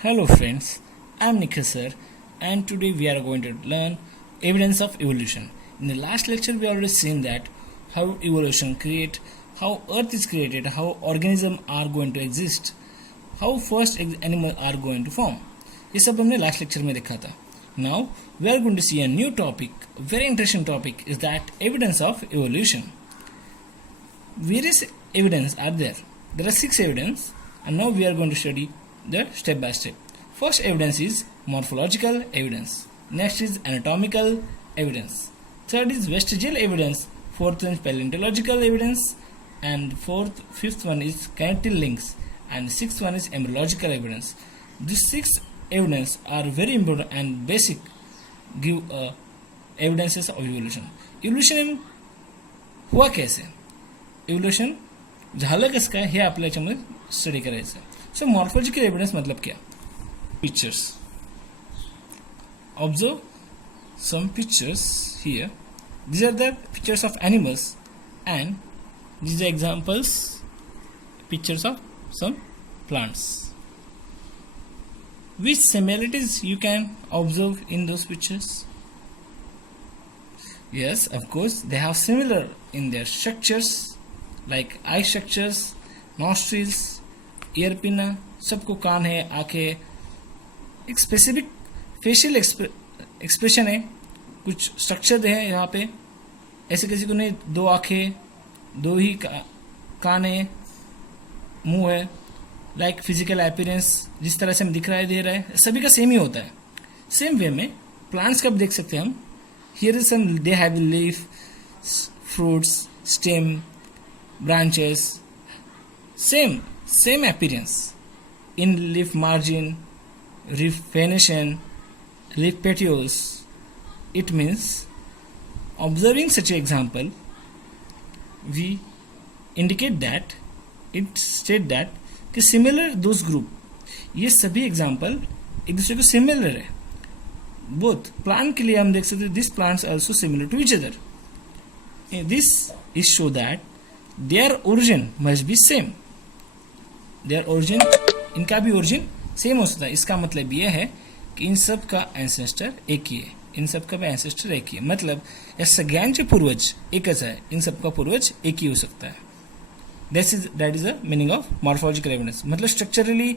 Hello friends, I am Nikhil sir and today we are going to learn evidence of evolution. In the last lecture we already seen that how evolution create, how earth is created, how organisms are going to exist, how first animal are going to form. ये सब हमने last lecture में देखा था. Now we are going to see a new topic, very interesting topic is that evidence of evolution. Various evidence are there. There are 6 evidence and now we are going to study the step by step. First evidence is morphological evidence. Next is anatomical evidence. Third is vestigial evidence. Fourth is paleontological evidence. And fifth one is kinetic links. And sixth one is embryological evidence. These 6 evidence are very important and basic. Give evidences of evolution. Evolution हुआ कैसे? Evolution झालं कसं काय हे आपल्या याच्यामध्ये study करायचं. So morphological evidence मतलब क्या? Pictures. Observe some pictures here. These are the pictures of animals and these are examples pictures of some plants. Which similarities you can observe in those pictures? Yes, of course, they have similar in their structures like eye structures, nostrils, year pin, सबको कान है, आंखें, एक specific facial expression है, कुछ structure है यहाँ पे. ऐसे किसी को नहीं 2 आंखें, 2 ही कान है, मुंह है. लाइक फिजिकल अपीयरेंस जिस तरह से हम दिख रहा है दे रहा है सभी का सेम ही होता है. सेम वे में प्लांट्स का देख सकते हैं हम. Here is some they have leaf, fruits, stem, branches. Same appearance in leaf margin, leaf venation, leaf petioles. It means observing such an example, we indicate that it state that कि similar those group. ये सभी example एक दूसरे को similar है. Both plant के लिए हम देख सकते हैं these plants also similar to each other. This is show that their origin must be same. There origin, इनका भी ओरिजिन सेम हो सकता है. इसका मतलब यह है कि इन सब का एंसेस्टर एक ही है, इन सब का भी एंसेस्टर एक ही है. मतलब या सगळ्यांचे पूर्वज एकच आहे, इन सब का पूर्वज एक ही हो सकता है. That is the meaning of morphological evidence. मतलब स्ट्रक्चरली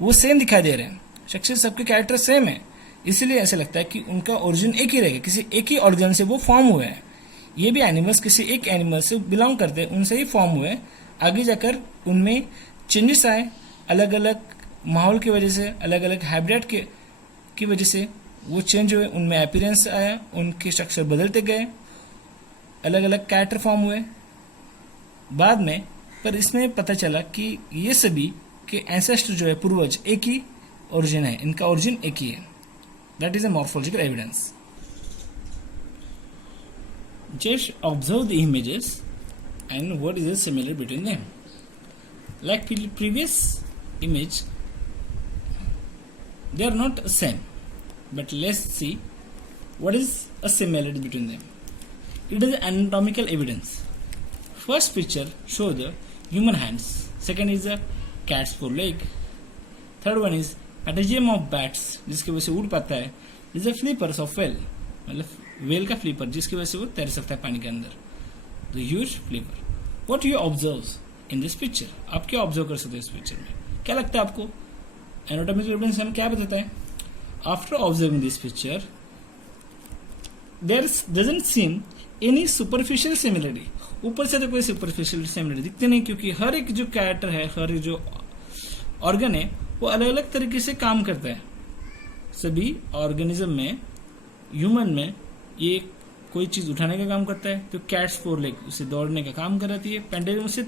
वो सेम दिखाई दे रहे हैं, स्ट्रक्चर सबके कैरेक्टर सेम है, इसलिए ऐसा लगता है कि उनका ओरिजिन एक ही रहेगा, किसी एक ही ऑर्गन से वो फॉर्म हुए हैं. ये भी एनिमल्स किसी एक एनिमल से बिलोंग करते हैं, उनसे ही फॉर्म हुए. आगे जाकर उनमें चेंजेस आए, अलग अलग माहौल की वजह से, अलग अलग हैबिटेट की वजह से वो चेंज हुए, उनमें अपीयरेंस आया, उनके स्ट्रक्चर बदलते गए, अलग अलग कैरेक्टर फॉर्म हुए बाद में. पर इसमें पता चला कि ये सभी के एंसेस्टर जो है पूर्वज एक ही ओरिजिन है, इनका ओरिजिन एक ही है. That is a morphological evidence. Just observe the images and what is the similar between them. Like previous image, they are not same, but let's see what is a similarity between them. It is anatomical evidence. First picture show the human hands. Second is a cat's foreleg. Third one is patagium of bats, जिसकी वजह से उड़ पाता है. This is a flippers of whale, मतलब whale का flipper जिसकी वजह से वो तैर सकता है पानी के अंदर. The huge flipper. What you observe in this picture, आप क्या ऑब्जर्व कर सकते हो इस पिक्चर में? क्या लगता है आपको? एनाटॉमिकल एविडेंस हमें क्या बताता है? After observing this picture there doesn't seem any superficial similarity. ऊपर से तो कोई सुपरफिशियल सिमिलरिटी दिखते नहीं, क्योंकि हर एक जो कैरेक्टर है, हर एक जो ऑर्गन है वो अलग अलग तरीके से काम करता है. सभी ऑर्गेनिज्म में, ह्यूमन में ये कोई चीज उठाने का काम करता है, तो कैट्स फोरलेग उसे दौड़ने का काम कराती है. पेंडुलम से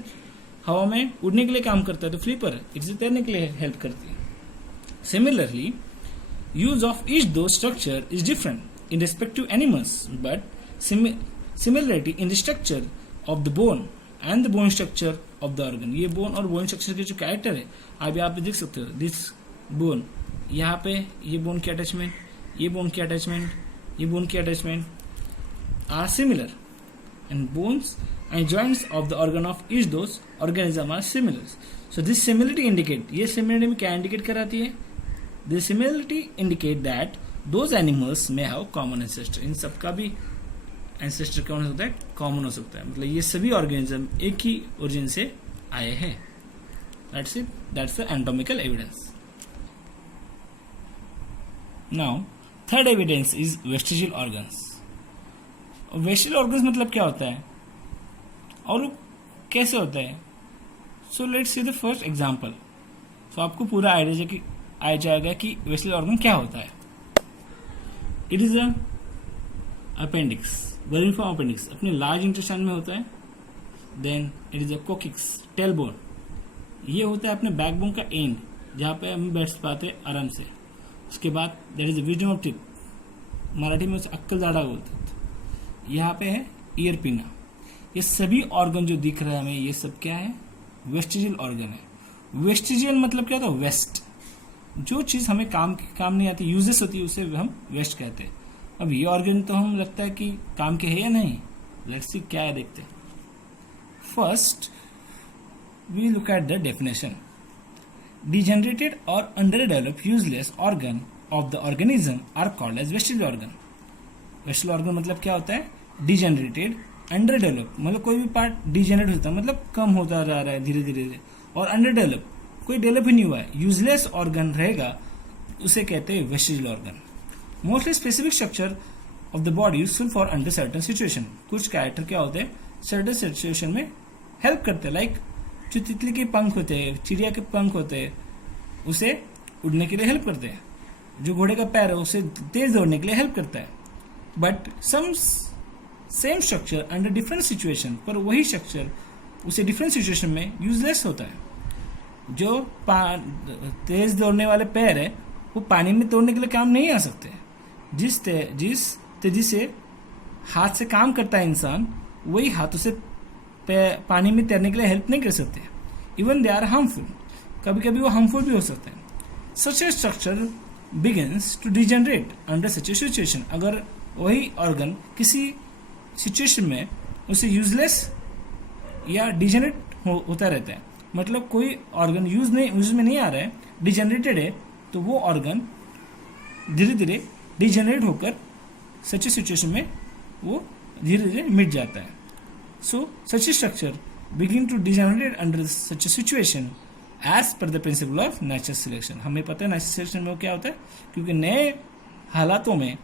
हवा में उड़ने के लिए काम करता है, तो फ्लिपर इसे तैरने के लिए हेल्प करती है. Similarly use of each two structure is different in respect to animals, but similarity in the structure of the bone and the bone structure of the organ. ये बोन और बोन स्ट्रक्चर के जो character है आप यहाँ पे देख सकते हो. दिस बोन, यहाँ पे ये बोन की अटैचमेंट, ये बोन की अटैचमेंट, ये बोन की attachment are similar, and bones and joints of the organ of each those organism are similar. So this similarity indicate, ये similarity में क्या indicate कराती है? This similarity indicate that those animals में have common ancestor. इन सबका भी ancestor कौन हो सकता है? कॉमन हो सकता है। मतलब ये सभी ऑर्गेनिज्म एक ही ओरिजिन से आए हैं। That's it, that's the anatomical evidence. Now third evidence is vestigial organs. Vestigial organs मतलब क्या होता है और कैसे होता है? So let's see the first example. So आपको पूरा आइडिया आ जाएगा कि वेस्टिजियल ऑर्गन क्या होता है। It is a appendix, vermiform appendix, अपने लार्ज इंटेस्टाइन में होता है। Then it is a coccyx, tail bone, ये होता है अपने बैकबोन का एंड जहाँ पे हम बैठ पाते हैं आराम से। उसके बाद there is a wisdom of teeth, Marathi में उसे अक्कल दाढ़ा बोलते हैं। यहाँ पे है ईयर पिना। ये सभी ऑर्गन जो दिख रहा है हमें, ये सब क्या है? वेस्टिजियल ऑर्गन है। वेस्टिजियल मतलब क्या होता है? वेस्ट। जो चीज हमें काम नहीं आती, यूजेस होती है, उसे हम वेस्ट कहते हैं। अब ये ऑर्गन तो हम लगता है कि काम के है या नहीं। लेट्स सी क्या है, देखते हैं। First we look at the definition. Degenerated और underdeveloped useless organ of the organism are called as vestigial organ. Vestigial organ मतलब क्या होता है? डिजेनरेटेड, अंडरडेवलप मतलब कोई भी पार्ट डिजेनरेट होता है, मतलब कम होता जा रहा है धीरे धीरे, और अंडरडेवलप कोई डेवलप ही नहीं हुआ है, यूजलेस ऑर्गन रहेगा, उसे कहते हैं vestigial organ. Mostly specific structure of the body useful for under certain situation. कुछ कैरेक्टर क्या होते हैं? सर्टन सिचुएशन में हेल्प करते हैं। लाइक जो तितली के पंख होते हैं, चिड़िया के पंख होते हैं, उसे उड़ने के लिए हेल्प करते हैं। जो घोड़े का पैर है उसे तेज दौड़ने के लिए हेल्प करता है। But some same structure under different situation, पर वही स्ट्रक्चर उसे डिफरेंट सिचुएशन में यूजलेस होता है। जो तेज दौड़ने वाले पैर है वो पानी में तोड़ने के लिए काम नहीं आ सकते। जिस तेजी से हाथ से काम करता है इंसान, वही हाथ उसे पानी में तैरने के लिए हेल्प नहीं कर सकते। इवन दे आर हार्मफुल, कभी कभी वो हार्मफुल भी हो सकते हैं। Such a structure begins to degenerate under such a situation. अगर वही ऑर्गन किसी सिचुएशन में उसे यूजलेस या डिजेनरेट होता रहता है, मतलब कोई ऑर्गन यूज में नहीं आ रहा है, डिजेनरेटेड है, तो वो ऑर्गन धीरे धीरे डिजेनरेट होकर सच ए सिचुएशन में वो धीरे धीरे मिट जाता है। So such a structure begin to degenerate under such a situation as per the principle of natural selection. हमें पता है नेचुरल सिलेक्शन में क्या होता है, क्योंकि नए हालातों में,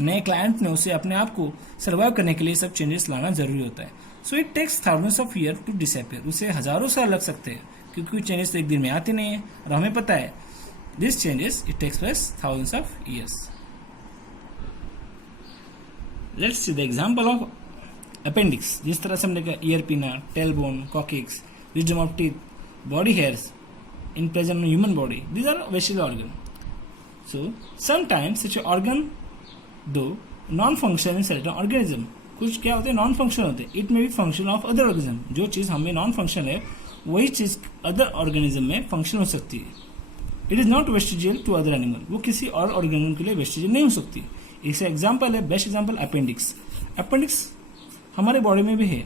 नए क्लाइंट में उसे अपने आप को सर्वाइव करने के लिए सब चेंजेस लाना जरूरी होता है। So it takes thousands of year to disappear. उसे हजारों साल लग सकते हैं, क्योंकि चेंजेस तो एक दिन में आते नहीं है, और हमें पता है this changes it takes place thousands of years. Let's see the example of appendix. जिस तरह से हमने कहा ear pinna, tail bone, coccyx, wisdom of teeth, body hairs in present in human body, these are vestigial organ. So sometimes such an organ though non-function in certain organism, कुछ क्या होते हैं non function होते हैं। It may be function of other organism. जो चीज़ हमें non function है वही चीज़ अदर ऑर्गेनिज्म में फंक्शन हो सकती है। It is not vestigial to other animal. वो किसी और ऑर्गेनिज्म के लिए वेस्टिजियल नहीं हो सकती। इसका एग्जाम्पल है, बेस्ट एग्जाम्पल अपेंडिक्स। अपेंडिक्स हमारे बॉडी में भी है।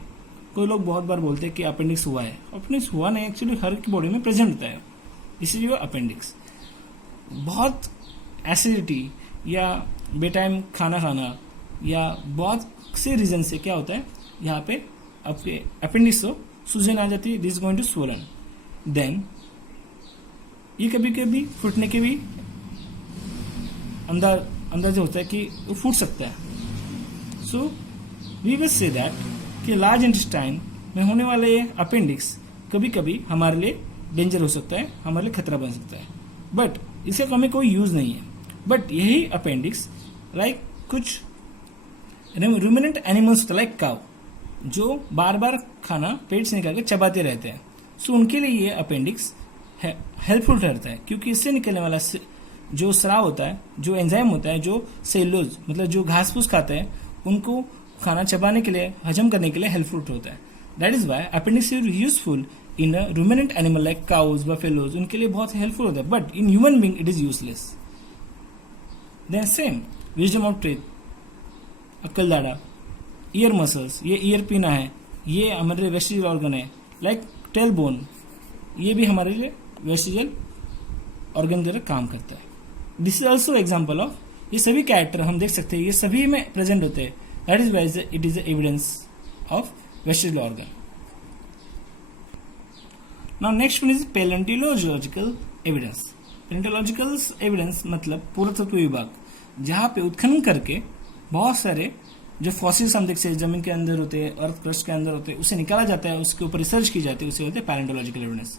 कोई लोग बहुत बार बोलते हैं कि अपेंडिक्स हुआ है। अपेंडिक्स हुआ नहीं, एक्चुअली हर की बॉडी में प्रेजेंट होता है, इसीलिए अपेंडिक्स। बहुत एसिडिटी या बेटाइम खाना खाना या बहुत से रीजन से क्या होता है, यहाँ पे आपके अपेंडिक्स को सूजन आ जाती है, this going to swollen. Then ये कभी कभी फूटने के भी अंदाजा होता है कि वो फूट सकता है। So we will say that कि लार्ज इंटेस्टाइन में होने वाले ये अपेंडिक्स कभी कभी हमारे लिए डेंजर हो सकता है, हमारे लिए खतरा बन सकता है, बट इसका हमें कोई यूज नहीं है। बट यही अपेंडिक्स लाइक कुछ रूमिनेंट एनिमल्स होता है, लाइक काउ, जो बार बार खाना पेट से निकाल के चबाते रहते हैं। सो उनके लिए ये अपेंडिक्स हेल्पफुल ठहरता है, क्योंकि इससे निकलने वाला जो स्राव होता है, जो एंजाइम होता है, जो सेलुलोज मतलब जो घास फूस खाते हैं, उनको खाना चबाने के लिए, हजम करने के लिए हेल्पफुल होता है। That is why appendix is useful in a ruminant animal like cows, buffaloes, उनके लिए बहुत हेल्पफुल होता है, but in human being it is useless. Then same wisdom of teeth, अक्कल दाढ़ा, ईयर मसल्स, ये ईयर पिना है, ये हमारे वेस्टिजियल ऑर्गन है, लाइक टेल बोन, ये भी हमारे लिए वेस्टिजियल ऑर्गन की तरह काम करता है। This is also example of, ये सभी कैरेक्टर हम देख सकते हैं, ये सभी में प्रेजेंट होते हैं. That is wise it is evidence of vestibular organ. Now next one is palaeontological evidence. Palaeontological evidence मतलब पुरातत्व विभाग, जहाँ पे उत्खनन करके बहुत सारे जो फॉसिल्स हम देखते हैं जमीन के अंदर होते हैं, अर्थ क्रस्ट के अंदर होते हैं, उसे निकाला जाता है, उसके ऊपर रिसर्च की जाती है, उसे होते हैं पैलेंटोलॉजिकल एविडेंस.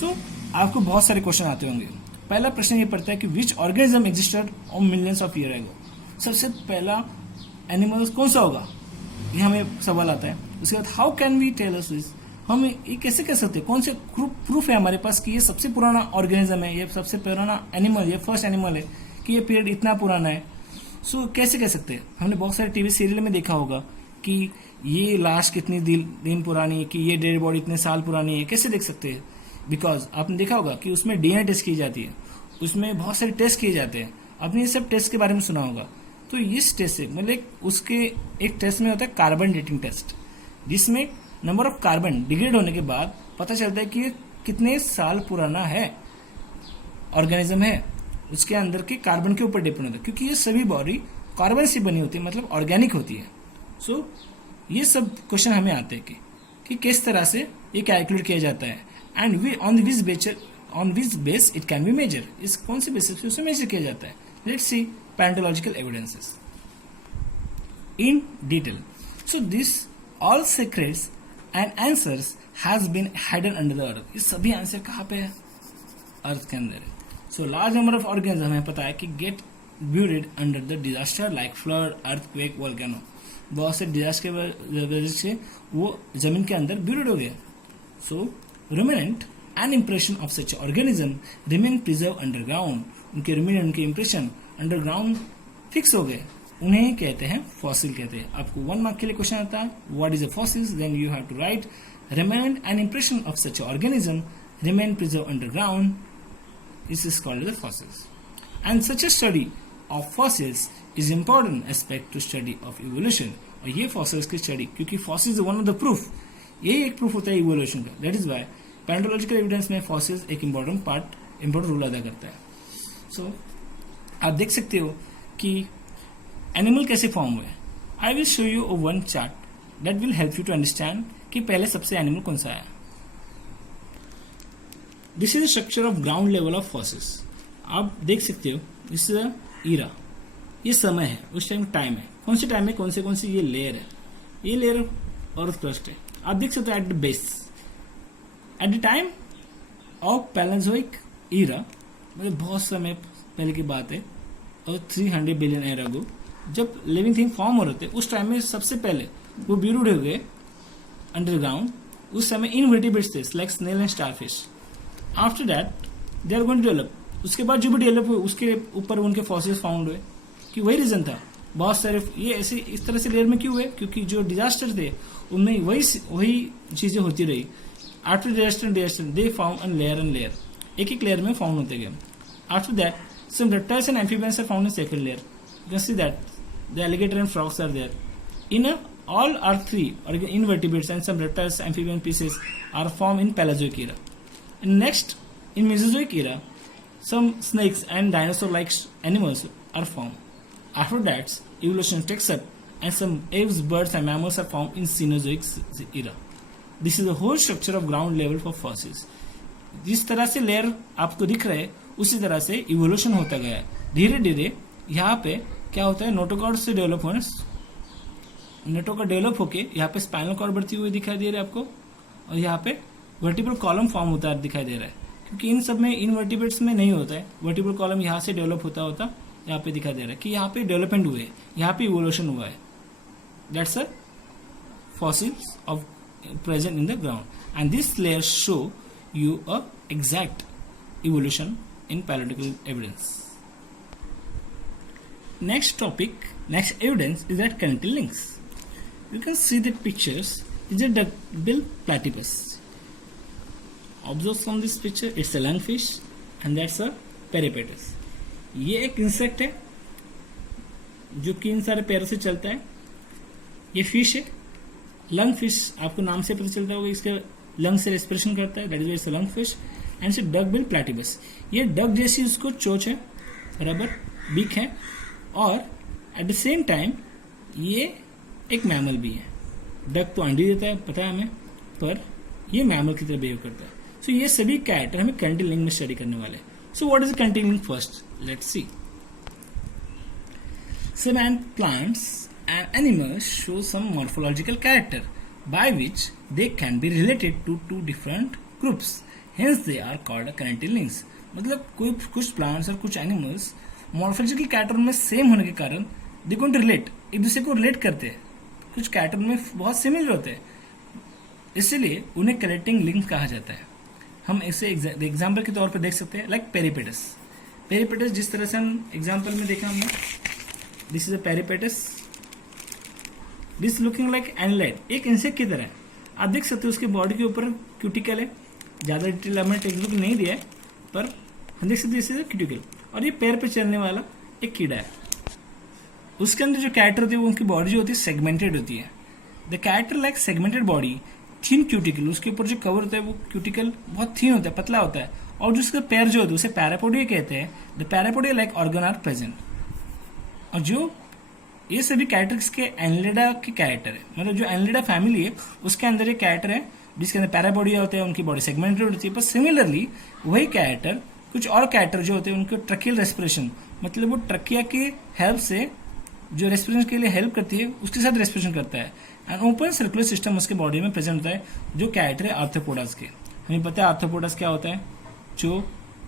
सो आपको बहुत सारे क्वेश्चन आते होंगे. पहला प्रश्न ये पड़ता है कि which organism existed on millions of year ago. सबसे पहला एनिमल कौन सा होगा, ये हमें सवाल आता है. उसके बाद how can we tell us this, हम ये कैसे कह सकते हैं, कौन से प्रूफ है हमारे पास कि ये सबसे पुराना ऑर्गेनिज्म है, ये सबसे पुराना एनिमल, ये फर्स्ट एनिमल है, कि ये पीरियड इतना पुराना है. सो कैसे कह सकते हैं. हमने बहुत सारे टीवी सीरियल में देखा होगा कि ये लाश कितनी दिन पुरानी है, कि ये डेड बॉडी इतने साल पुरानी है. कैसे देख सकते हैं, बिकॉज आपने देखा होगा कि उसमें डीएनए टेस्ट की जाती है, उसमें बहुत सारे टेस्ट किए जाते हैं. आपने ये सब टेस्ट के बारे में सुना होगा. तो इस टेस्ट से मतलब उसके एक टेस्ट में होता है कार्बन डेटिंग टेस्ट, जिसमें नंबर ऑफ कार्बन डिग्रेड होने के बाद पता चलता है कि ये कितने साल पुराना है ऑर्गेनिज्म है. उसके अंदर के कार्बन के ऊपर डिपेंड होता है, क्योंकि ये सभी बॉडी कार्बन से बनी होती है, मतलब ऑर्गेनिक होती है. सो ये सब क्वेश्चन हमें आते हैं कि किस तरह से ये कैलकुलेट किया जाता है, and we on which base it can be measure, इस कौन से बेसिस पे उसे मेजर किया जाता है. Let's see palaeontological evidences in detail. So this all secrets and answers has been hidden under the earth. ये सभी आंसर कहाँ पे है, अर्थ के अंदर है. So large number of organism हमें पता है कि get buried under the disaster like flood, earthquake, volcano. बहुत से डिजास्टर की वजह से वो जमीन के अंदर ब्यूरिड हो गया. So remnant and impression of such organism remain preserve underground. उनके रिमेनेंट, उनके इम्प्रेशन अंडरग्राउंड फिक्स हो गए, उन्हें कहते हैं फॉसिल कहते हैं. आपको 1 मार्क के लिए क्वेश्चन आता है, what is a fossils, then you have to write remnant and impression of such organism remain preserve underground. This is called the fossils. And such a study of fossils is important aspect to study of evolution. और ये fossils की study, क्योंकि fossils is one of the proof, ये एक proof होता है evolution का. That is why paleontological evidence में fossils एक important role अदा करता है. So आप देख सकते हो कि animal कैसे form हुए. I will show you one chart that will help you to understand कि पहले सबसे animal कौन सा आया. This is the structure of ground level of fossils. आप देख सकते हो दिस इज अ ईरा, ये समय है, उस टाइम है. कौन से टाइम में कौन से ये लेयर है, ये लेयर अर्थ क्रस्ट है. आप देख सकते हो at the base, at the time of Paleozoic era, मतलब बहुत समय पहले की बात है, और 300 बिलियन ईयर अगो जब लिविंग थिंग फॉर्म हो रहे थे, उस टाइम में सबसे पहले वो ब्यूरिड हो गए अंडरग्राउंड. उस समय इनवर्टिब्रेट्स थे like snail and starfish. After that they are going to develop. उसके बाद जो भी डेवलप हुए उसके ऊपर उनके फॉसिल्स फाउंड हुए, कि वही रीजन था. बहुत सारे ये ऐसे इस तरह से लेयर में क्यों हुए, क्योंकि जो डिजास्टर थे उनमें वही चीजें होती रही. After disaster they found an layer, एक लेयर में फाउंड होते गए. After that some reptiles and amphibians are found in second layer. You can see that the alligator and frogs are there. In all are three invertebrates and some reptiles amphibian species are formed in Paleozoic era. And next, in Mesozoic era, some snakes and dinosaur-like animals are formed. After that, evolution takes up, and some aves, birds, and mammals are formed in Cenozoic era. This is the whole structure of ground level for fossils. जिस तरह से layer आपको दिख रहे हैं, उसी तरह से इवोल्यूशन होता गया है. धीरे धीरे यहाँ पे क्या होता है, नोटोकॉर्ड से डेवलप होने, नोटोकॉर्ड डेवलप होके यहाँ पे स्पाइनल कॉर्ड बढ़ती हुई दिखाई दे रही है आपको, और यहाँ पे वर्टिब्रल कॉलम फॉर्म होता है दिखाई दे रहा है. क्योंकि इन सब में इनवर्टिब्रेट्स में नहीं होता है, वर्टिब्रल कॉलम यहाँ से डेवलप होता यहाँ पे दिखाई दे रहा है कि यहाँ पे डेवलपमेंट हुए, यहाँ पे इवोल्यूशन हुआ है. That's a fossils of present in the ground, and this layer show you a exact evolution in paleontological evidence. Next topic, next evidence is that connecting links. You can see the pictures is a duckbill platypus. Observe from this picture, it's a lungfish and that's a peripatus. ये एक insect है जो कि इन सारे पैरों से चलता है. ये फिश है, लंग फिश, आपको नाम से पता चलता होगा, इसके लंग से रेस्पिरेशन करता है, that is lung fish. And से डक बिल प्लेटिपस, ये डक जैसी उसको चोच है, रबर बीक है, और एट द सेम टाइम ये एक मैमल भी है। डक तो अंडी देता है, पता है हमें, पर ये मैमल की तरह बिहेव करता है। सो ये सभी कैरेक्टर हमें कनेक्टिव लिंक में स्टडी करने वाले हैं। So what is connective link first, let's see. Some plants and animals show some morphological character by which they can be related to two different groups. Hence they are called connecting links. मतलब कोई कुछ plants और कुछ animals morphological character में same होने के कारण they going to relate, एक दूसरे को रिलेट करते हैं, कुछ कैरेक्टर में बहुत सिमिलर होते हैं, इसलिए उन्हें कनेक्टिंग लिंक कहा जाता है। हम इसे एग्जाम्पल के तौर पर देख सकते हैं, लाइक पेरिपेटस। पेरिपेटस जिस तरह से हम एग्जाम्पल में देखा हमने, this is a peripatus, this looking like annelid, एक इंसेक्ट की तरह है। आप देख सकते हो उसके बॉडी के ऊपर क्यूटिकल है, ज़्यादा डिटेल हमने टेक्स्ट बुक नहीं दिया है, पर हम देख सकते हैं दिस इज अ क्यूटिकल। और ये पैर पे चलने वाला एक कीड़ा है। उसके अंदर जो कैरेक्टर होती है, वो उनकी बॉडी जो होती है सेगमेंटेड होती है। The character like segmented body, thin cuticle, उसके ऊपर जो कवर होता है वो क्यूटिकल बहुत थिन होता है, पतला होता है, और जो उसके पैर जो होते हैं उसे पैरापोडिया कहते हैं। The parapodia like organ are present. और जो ये सभी कैरेक्टर किसके, एनलिडा के कैरेक्टर है, मतलब जो एनलिडा फैमिली है उसके अंदर एक कैरेक्टर है जिसके अंदर पैरापोडिया होते हैं, उनकी बॉडी सेगमेंटेड होती है। पर सिमिलरली वही कैरेक्टर कुछ और कैरेक्टर जो होते हैं उनको ट्रकियल रेस्पिरेशन, मतलब वो ट्रकिया की हेल्प से जो रेस्पिरेशन के लिए हेल्प करती है उसके साथ रेस्पिरेशन करता है। एंड ओपन सर्कुलर सिस्टम उसके बॉडी में प्रेजेंट होता है, जो कैरेक्टर है आर्थ्रोपोडास के। हमें पता है आर्थ्रोपोडास क्या होता है, जो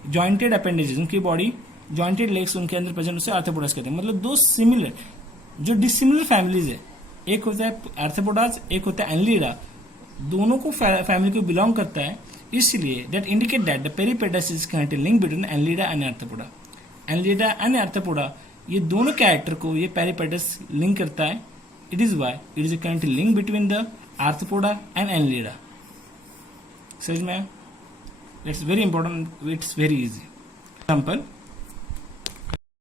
जॉइंटेड अपेंडेजेस, उनकी बॉडी जॉइंटेड लेग्स उनके अंदर प्रेजेंट, उसे आर्थ्रोपोडास कहते हैं। मतलब दो सिमिलर जो डिसिमिलर फैमिलीज है, एक होता है आर्थ्रोपोडास, एक होता है एनलिडा, दोनों को फैमिली को बिलोंग करता है, इसलिए that indicate that the peripatus is connected link between annelida and arthropoda. Annelida and arthropoda ये दोनों कैरेक्टर को ये पेरिपेटस लिंक करता है। It is why it is a connected link between the arthropoda and annelida. समझ में? It's very important, it's very easy. Example,